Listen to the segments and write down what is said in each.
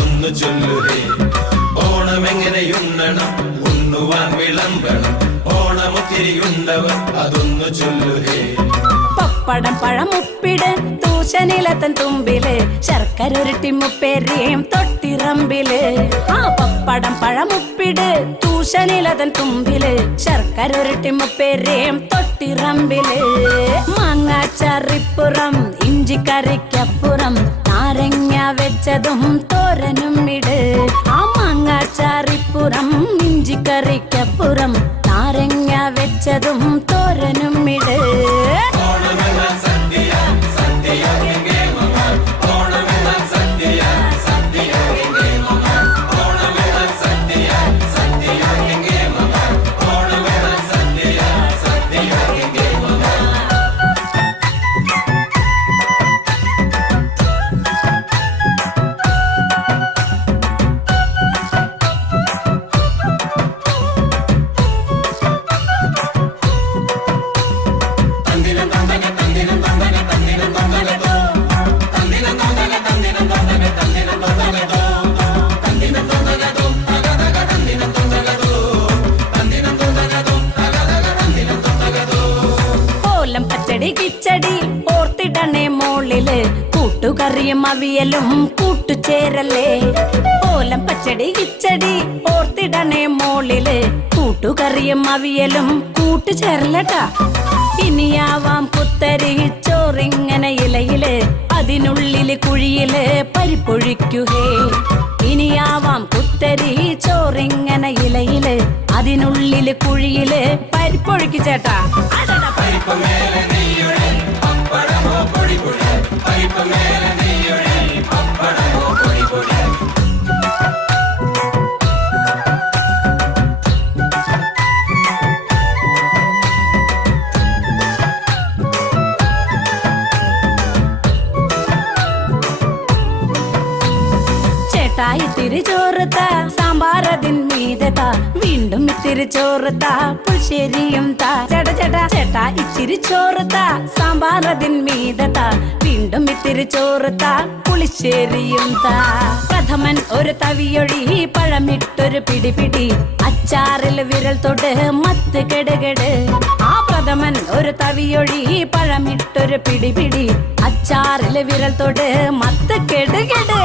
അതൊന്നു ചൊല്ലുകേ. ഓണമെങ്ങനെയുണ്ണണം ഉണ്ണുവാൻ വിളമ്പണം. ഓണമൊത്തിരിയുണ്ടവർ അതൊന്നു ചൊല്ലുകേ. പപ്പടം പഴം ഉപ്പിട് തൂശനിലത്തൻ തുമ്പില് ശർക്കരൊരുട്ടി മുപ്പേരിയും തൊട്ടിറമ്പില്. പപ്പടം പഴം ഉപ്പിട് തൂശനിലതൻ തുമ്പില് ശർക്കരൊരുട്ടി മുപ്പേരിയും തൊട്ടിറമ്പില്. മാങ്ങാച്ചാറിപ്പുറം ഇഞ്ചിക്കറിക്കപ്പുറം നാരങ്ങ വെച്ചതും തോരനും ഇട്. മാങ്ങാച്ചാറിപ്പുറം ഇഞ്ചിക്കറിക്കപ്പുറം നാരങ്ങ വെച്ചതും തോരനും ഇട്. കിച്ചടി ഓർത്തിടണേ മോളില് കൂട്ടുകറിയും അവിയലും കൂട്ടുചേരല്ലേ. ഓലം പച്ചടി കിച്ചടി ഓർത്തിടണേ മോളില് കൂട്ടുകറിയും അവിയലും കൂട്ടുചേരലട്ടാ. ഇനിയാവാം കുത്തരി ചോറിങ്ങനെ ഇലയില് അതിനുള്ളില് കുഴിയില് പരിപ്പൊഴിക്കുകേ. ഇനിയാവാം കുത്തരി ചോറിങ്ങനെ ഇലയില് അതിനുള്ളില് കുഴിയില് പരിപ്പൊഴിക്കു ചേട്ടാ. ഇത്തിരി ചോറുത്ത സാമ്പാറതിൻ മീതത്താ വീണ്ടും ഇത്തിരി ചോറുത്ത പുളിശ്ശേരിയും താ. ചേട്ടാ ചേട്ടാ ചേട്ടാ ഇച്ചിരി ചോറുത്ത സാമ്പാറതിൻ മീതത്താ വീണ്ടും ഇത്തിരി ചോറുത്ത പുളിശ്ശേരിയും താ. പ്രഥമൻ ഒരു തവിയൊഴി പഴമിട്ടൊരു പിടിപിടി അച്ചാറിൽ വിരൽ തൊട്ട് മത്ത് കെടുകെട്. പ്രഥമൻ ഒരു തവിയൊഴി പഴമിട്ടൊരു പിടിപിടി അച്ചാറിൽ വിരൽ തൊട്ട് മത്ത് കെടുകെട്.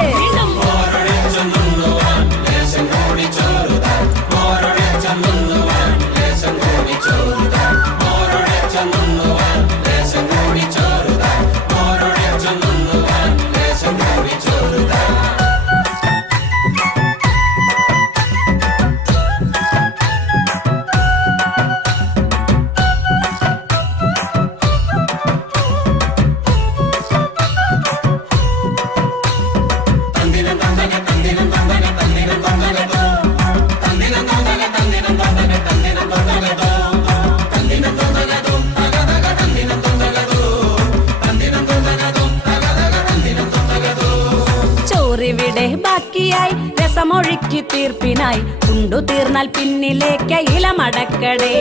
ചോറിവിടെ ബാക്കിയായി രസമൊഴുക്കി തീർപ്പിനായി ഉണ്ടു തീർന്നാൽ പിന്നിലേക്ക് ഇല മടക്കടേ.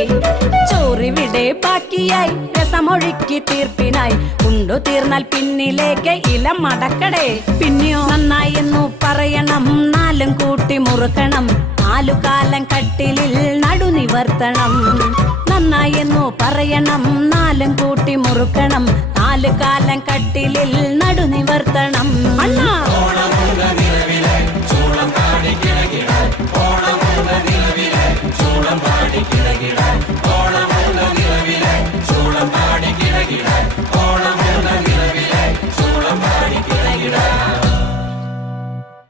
ചോറിവിടെ ബാക്കിയായി രസമൊഴുക്കി തീർപ്പിനായി ഉണ്ടു തീർന്നാൽ പിന്നിലേക്ക് ഇല മടക്കടേ. പിന്നെയോ നന്നായി എന്നു പറയണം നാലും കൂട്ടി മുറുക്കണം നാലുകാലം കട്ടിലിൽ നടുനിവർത്തണം. നന്നായി എന്നു പറയണം നാലും കൂട്ടി മുറുക്കണം നാലുകാലം കട്ടിലിൽ നടുനിവർത്തണം. അണ്ണാ